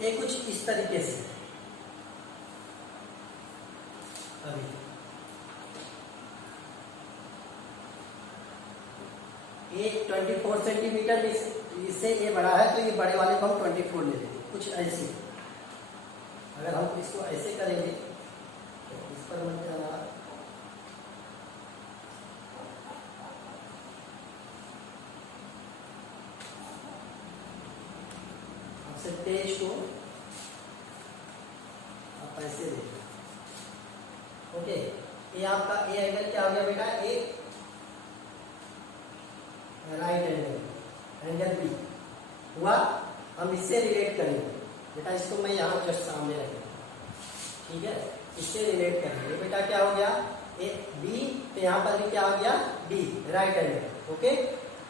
ये कुछ इस तरीके से अभी ये 24 सेंटीमीटर इससे ये बड़ा है, तो ये बड़े वाले को हम 24 ले लेंगे, कुछ ऐसे। अगर हम इसको ऐसे करेंगे तो इस पर मत जाना, आपसे पेज को आप ऐसे देखो। ओके, ये आपका ए एंगल क्या हो गया बेटा, एक राइट एंगल, एंगल बी हुआ। हम इससे रिलेट करेंगे बेटा, इसको मैं यहाँ जस्ट सामने रखूँगा, ठीक है, इससे रिलेट करेंगे बेटा। क्या हो गया, ए बी, तो यहाँ पर भी क्या हो गया, बी राइट एंगल। ओके,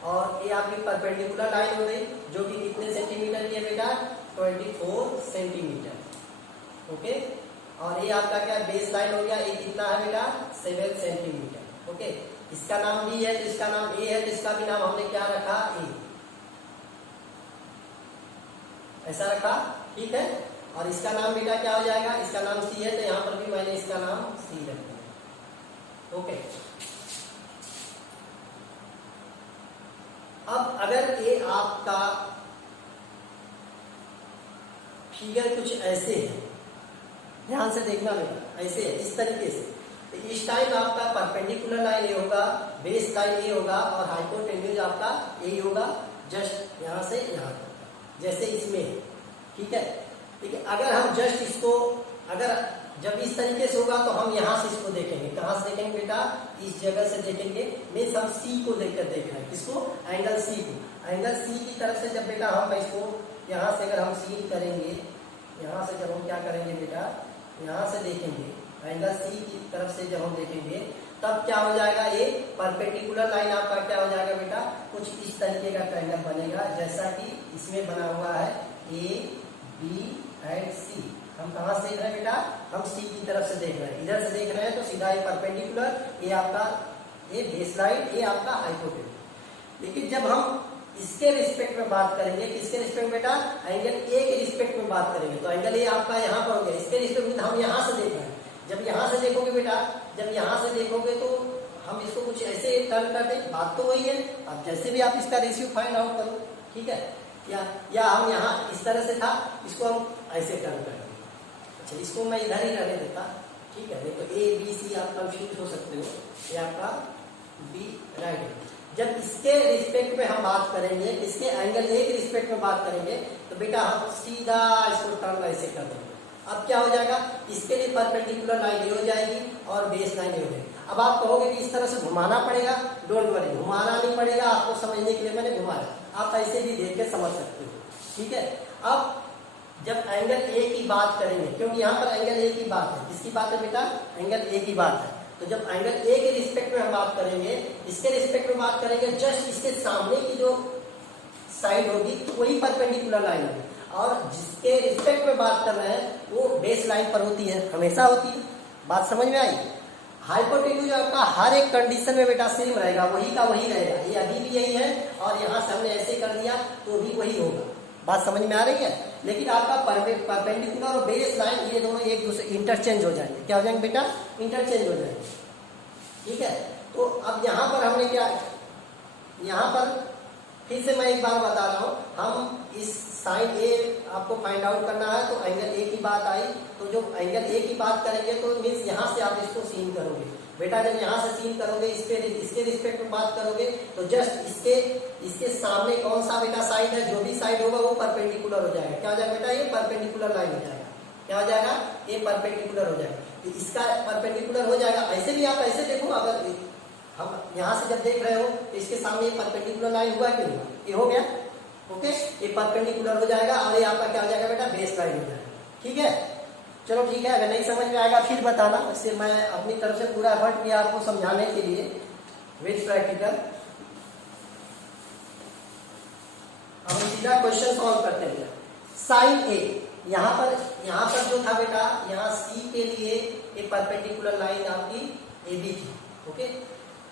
और ये आपकी परपेंडिकुलर लाइन हो गई, जो कि कितने सेंटीमीटर की है बेटा, 24 सेंटीमीटर। ओके, और ये आपका क्या बेस लाइन हो गया, ये कितना है बेटा, 7 सेंटीमीटर। ओके, इसका नाम बी है तो इसका नाम ए है, तो इसका भी नाम हमने क्या रखा, ए, ऐसा रखा, ठीक है। और इसका नाम बेटा क्या हो जाएगा, इसका नाम सी है, तो यहाँ पर भी मैंने इसका नाम सी रख दिया। ओके, अब अगर ये आपका फिगर कुछ ऐसे है, ध्यान से देखना बेटा, ऐसे है, इस तरीके से, तो इस टाइम आपका परपेंडिकुलर लाइन ये होगा, बेस लाइन ये होगा, और हाइपोटेन्यूज आपका यही होगा, जस्ट यहाँ से यहाँ तक, जैसे इसमें, ठीक है। ठीक है, अगर हम जस्ट इसको, अगर जब इस तरीके से होगा तो हम यहाँ से इसको देखेंगे, कहाँ से देखेंगे बेटा, इस जगह से देखेंगे, मीन्स हम सी को देखकर देख रहे हैं, किसको, एंगल सी को, एंगल सी की तरफ से जब बेटा हम इसको यहाँ से अगर हम सी करेंगे, यहाँ से जब हम क्या करेंगे बेटा, यहाँ से देखेंगे, एंगल सी की तरफ से जब हम देखेंगे, तब क्या हो जाएगा, ये परपेंडिकुलर लाइन आपका क्या हो जाएगा बेटा, कुछ इस तरीके का ट्रायंगल बनेगा, जैसा कि इसमें बना हुआ है ए बी एंड सी। हम कहाँ से देख रहे हैं बेटा, हम सी की तरफ से देख रहे हैं, इधर से देख रहे हैं, तो सीधा ये परपेंडिकुलर, ये आपका ये बेस लाइन, ये आपका हाइपोटेन्यूज। लेकिन जब हम इसके रिस्पेक्ट में बात करेंगे, किसके रिस्पेक्ट में बेटा, एंगल ए के रिस्पेक्ट में बात करेंगे, तो एंगल ए आपका यहाँ पर हो गया, इसके रिस्पेक्ट में हम यहाँ से देख रहे हैं। जब यहाँ से देखोगे बेटा, जब यहाँ से देखोगे तो हम इसको कुछ ऐसे टर्न कर दें, बात तो वही है। अब जैसे भी आप इसका रेशियो फाइंड आउट करो, ठीक है, या हम यहाँ इस तरह से था, इसको हम ऐसे टर्न कर दें। अच्छा, इसको मैं इधर ही रहने देता, ठीक है। देखो ए बी सी आप कंफ्यूज हो सकते हो, ये आपका बी राइट है। जब इसके रिस्पेक्ट में हम बात करेंगे, इसके एंगल ए के रिस्पेक्ट में बात करेंगे, तो बेटा हम सीधा इसको टर्न ऐसे कर देंगे। अब क्या हो जाएगा, इसके लिए परपेंडिकुलर लाइन ये हो जाएगी और बेस लाइन ये हो जाएगी। अब आप कहोगे कि इस तरह से घुमाना पड़ेगा, डोंट वरी, घुमाना नहीं पड़ेगा, आपको समझने के लिए मैंने घुमाया, आप ऐसे भी देख के समझ सकते हो, ठीक है। अब जब एंगल ए की बात करेंगे, क्योंकि यहाँ पर एंगल ए की बात है, किसकी बात है बेटा, एंगल ए की बात है, तो जब एंगल ए के रिस्पेक्ट में हम बात करेंगे, इसके रिस्पेक्ट में बात करेंगे, जस्ट इसके सामने की जो साइड होगी तो वही परपेंडिकुलर लाइन होगी, और जिसके रिस्पेक्ट में बात कर रहे हैं वो बेस लाइन पर होती है, हमेशा होती है। बात समझ में आई। हाइपोटेन्यूज आपका हर एक कंडीशन में बेटा सेम रहेगा, वही का वही रहेगा, ये अभी भी यही है, और यहाँ से हमने ऐसे कर दिया तो भी वही होगा। बात समझ में आ रही है। लेकिन आपका परपेंडिकुलर और बेस लाइन ये दोनों एक दूसरे इंटरचेंज हो जाएंगे, क्या हो जाएंगे बेटा, इंटरचेंज हो जाएंगे, ठीक है। तो अब यहाँ पर हमने क्या, यहाँ पर फिर से मैं एक बार बता रहा हूँ, हम इस साइन ए आपको फाइंड आउट करना है, तो एंगल ए की बात आई, तो जो एंगल ए की बात करेंगे तो मीन्स यहाँ से आप इसको सीन करोगे बेटा। जब यहाँ से सीन करोगे, इसके रिस्पेक्ट में बात करोगे, तो जस्ट इसके सामने कौन सा बेटा साइड है, जो भी साइड होगा वो परपेंडिकुलर हो जाएगा। क्या हो जाएगा बेटा, ये परपेंडिकुलर लाइन हो जाएगा। क्या हो जाएगा, ये परपेंडिकुलर हो जाएगा, तो इसका परपेंडिकुलर हो जाएगा। ऐसे भी आप ऐसे देखो, अगर हम यहाँ से जब देख रहे हो तो इसके सामने परपेंडिकुलर लाइन हुआ कि नहीं हुआ, ये हो गया, ओके, ये परपेंडिकुलर हो जाएगा, और ये आपका क्या हो जाएगा बेटा, बेस लाइन हो जाएगा, ठीक है। चलो ठीक है, अगर नहीं समझ में आएगा फिर बताना, इससे मैं अपनी तरफ से पूरा एफर्ट किया आपको समझाने के लिए विद प्रैक्टिकल। अब हम सीधा क्वेश्चन सॉल्व करते हैं। साइन ए, यहाँ पर जो था बेटा, यहाँ सी के लिए ये परपेंडिकुलर लाइन आपकी ए बी थी, ओके।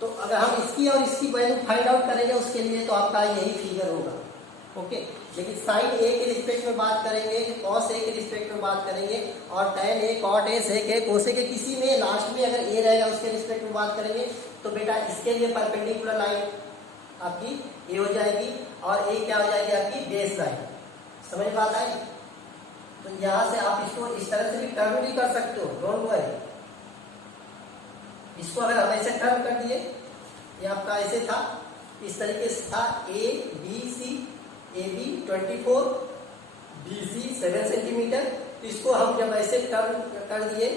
तो अगर हम इसकी और इसकी वैल्यू फाइंड आउट करेंगे उसके लिए, तो आपका यही फिगर होगा, ओके। लेकिन साइन ए के रिस्पेक्ट में बात करेंगे, कॉस ए के रिस्पेक्ट में बात करेंगे, और tan ए, cot ए, sec ए, cos ए के किसी में लास्ट में अगर ए रहेगा उसके रिस्पेक्ट में बात करेंगे तो बेटा इसके लिए परपेंडिकुलर लाइन आपकी ए हो जाएगी और ए क्या हो जाएगी आपकी बेस लाइन। समझ में आता है? तो यहां से आप इसको इस तरह से भी टर्न भी कर सकते हो, डोंट वरी। इसको अगर हम ऐसे टर्न कर दिए, ये आपका ऐसे था, इस तरीके से था, A B C, A B 24, B C 7 centimetre. तो इसको हम जब ऐसे टर्न कर दिए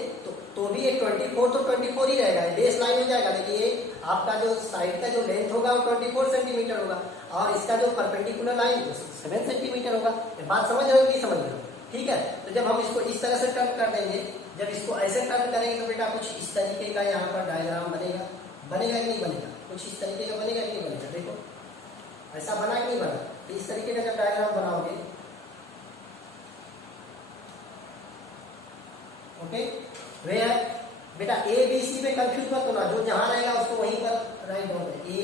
तो भी ये 24 तो 24 ही रहेगा, बेस लाइन में जाएगा, लेकिन ये आपका जो साइड का जो लेंथ होगा वो 24 सेंटीमीटर होगा और इसका जो परपेंडिकुलर लाइन 7 सेंटीमीटर होगा। ये बात समझ रहे हो कि समझ रहे हो? ठीक है। तो जब हम इसको इस तरह से टर्न कर देंगे, जब इसको ऐसे टर्न करेंगे तो बेटा कुछ इस तरीके का यहाँ पर डायग्राम बनेगा। बनेगा कि नहीं बनेगा? कुछ इस तरीके का बनेगा कि नहीं बनेगा? देखो ऐसा बना कि नहीं बना? तो इस तरीके का जब डायग्राम बनाओगे, ओके, वे बेटा ए बी सी में कंफ्यूज मत होना, जो जहां रहेगा उसको वहीं पर राइट डाउन करें, ए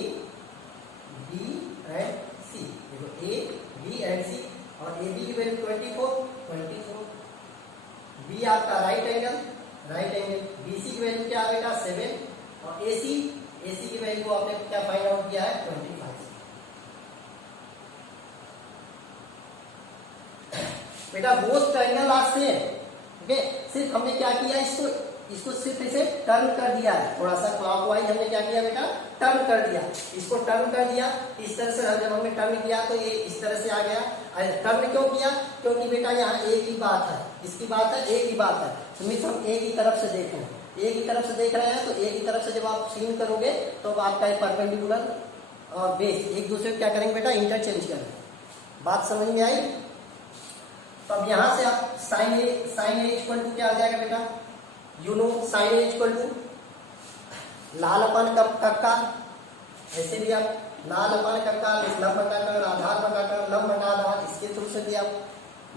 बी एंड सी। देखो ए बी एंड सी, और ए बी की वैल्यू 24, बी आपका राइट एंगल, बी सी की वैल्यू क्या है बेटा 7, और ए सी की वैल्यू आपने क्या फाइंड आउट किया है 25। बेटा both triangle are same, okay. सिर्फ हमने क्या किया, इसको सिर्फ इसे टर्न कर दिया है, थोड़ा सा क्लॉकवाइज हमने क्या किया बेटा, टर्न कर दिया। इसको टर्न कर दिया इस तरह से, जब हमने टर्न किया तो ये इस तरह से आ गया। टर्न क्यों किया? क्योंकि बेटा यहाँ एक ही बात है, इसकी बात है, एक ही बात है। तो मीन्स हम एक ही तरफ से देख रहे हैं, एक ही तरफ से देख रहे हैं, तो एक ही तरफ से जब आप सीन करोगे तो आपका एक परपेंडिकुलर और बेस एक दूसरे को क्या करेंगे बेटा, इंटरचेंज करेंगे। बात समझ में आई? तो अब यहां से आप साइन ए इक्वल टू क्या आ जाएगा बेटा, you know sine A equal to लाल अपन कक्का, ऐसे भी आप लाल अपन कक्का, लंब बटाकर, आधार बटाकर, लंब बटा आधार, इसके थ्रू से भी आप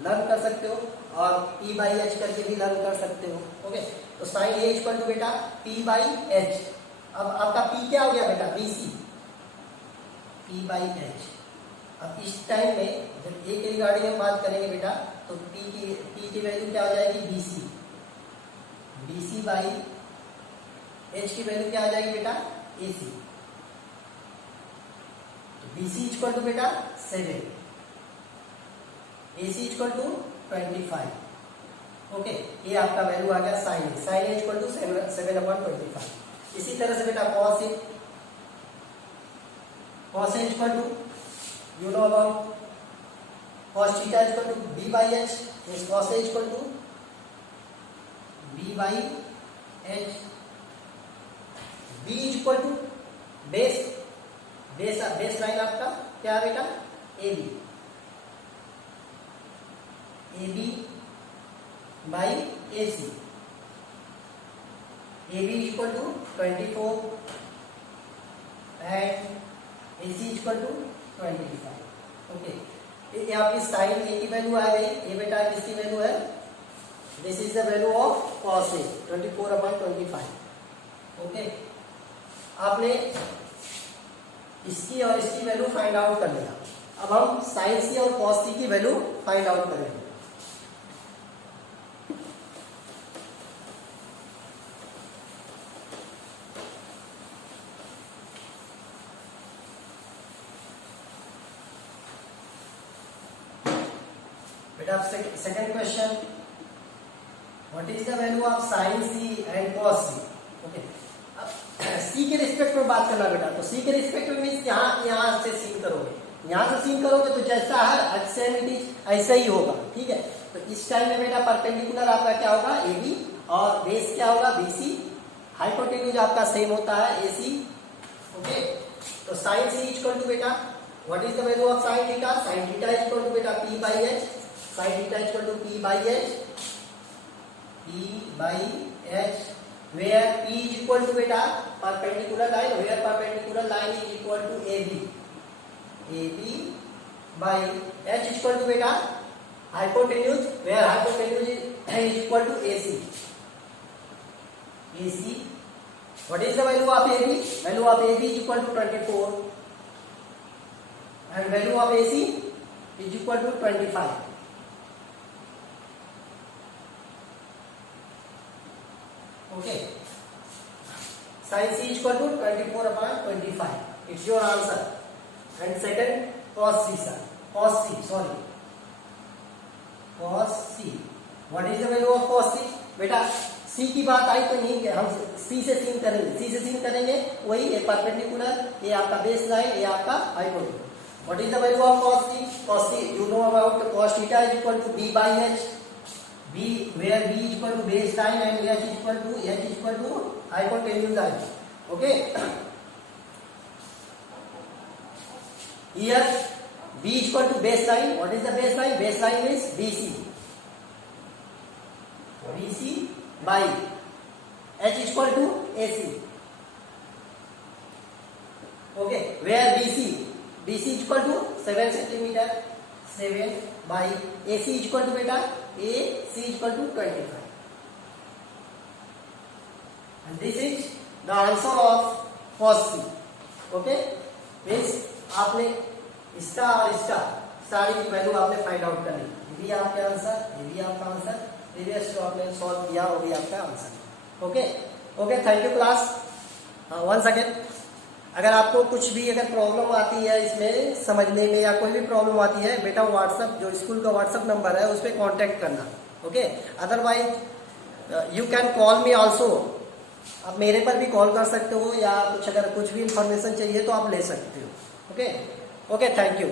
लर्न कर सकते हो और पी बाई एच करके भी लर्न कर सकते हो, ओके। तो साइन ए इक्वल टू बेटा पी बाई एच। अब आपका पी क्या हो गया बेटा, B C, P by H. अब इस टाइम में जब ए के रिगार्डिंग हम बात करेंगे बेटा, तो पी की वैल्यू क्या हो जाएगी, बी सी बाई एच की वैल्यू क्या आ जाएगी बेटा, ए सी। तो बी सी इक्वल टू बेटा 7, ए सी इक्वल टू 25, ओके। ये आपका वैल्यू आ गया साइन ए इक्वल टू 7/25। इसी तरह से बेटा cos A equal to, you know about cos theta is equal to b by h, is cos a equal to b by h, b is equal to base line आपका क्या है बेटा, A B by A C, A B equal to 24 and A C equal to 25, okay. ये आपकी sign ए की value आ गई, ये बेटा किसकी वैल्यू है, this is the value of cos A 24/25, okay. आपने इसकी और इसकी वैल्यू फाइंड आउट कर लिया। अब हम साइन सी और कॉस सी की वैल्यू फाइंड आउट करेंगे। Second question, what is the value of sin c and cos c, okay। अब c के रिस्पेक्ट में बात करना बेटा, तो c के रिस्पेक्ट में मीन्स यहाँ से सीन करोगे, यहाँ से सीन करोगे तो जैसा है सेम इट इज ऐसा ही होगा, ठीक है। तो इस टाइम में बेटा परपेंडिकुलर आपका क्या होगा, ए बी, और बेस क्या होगा, बी सी, हाइपोटेन्यूज आपका सेम होता है ए सी, ओके। तो साइन सी इक्वल टू बेटा what is the value of sine theta, sine theta equal to बेटा P by H, sin theta equal to p by h, where p is equal to beta perpendicular line, where perpendicular line is equal to AB by h is equal to beta hypotenuse, where hypotenuse is equal to AC. What is the value of AB? Value of AB is equal to 24 and value of AC is equal to 25. Okay. Sin C is equal to 24/25. It's your answer. And second, cos C, sir. Cos C, sorry. Cos C. What is the value of cos C? बेटा C की बात आई तो नहीं, हम C से scene करेंगे. C से scene करेंगे वही ये परपेंडिकुलर, ये आपका बेस लाइन, ये आपका hypotenuse. What is the value of cos C? Cos C, you know about cos theta is equal to B by H. B, where B is equal to baseline and H is equal to hypotenuse line. Okay. Here B is equal to baseline. What is the baseline? Baseline is BC. BC by H is equal to AC. Okay. Where BC is equal to 7 centimeter. 7 by AC is equal to beta AC is equal to 25. And this is the answer of cos C. Okay. Means आपने इसका और इसका सारी की value आपने find out कर ली. ये भी आपका आंसर, ये भी आपका आंसर. प्रीवियस जो आपने सॉल्व किया वो भी आपका answer. Okay okay, thank you class. One second, अगर आपको कुछ भी अगर प्रॉब्लम आती है इसमें समझने में या कोई भी प्रॉब्लम आती है, बेटा व्हाट्सएप जो स्कूल का व्हाट्सएप नंबर है उस पर कॉन्टेक्ट करना. Okay, otherwise you can call me also. आप मेरे पर भी कॉल कर सकते हो या कुछ अगर कुछ भी इंफॉर्मेशन चाहिए तो आप ले सकते हो. Okay okay, thank you.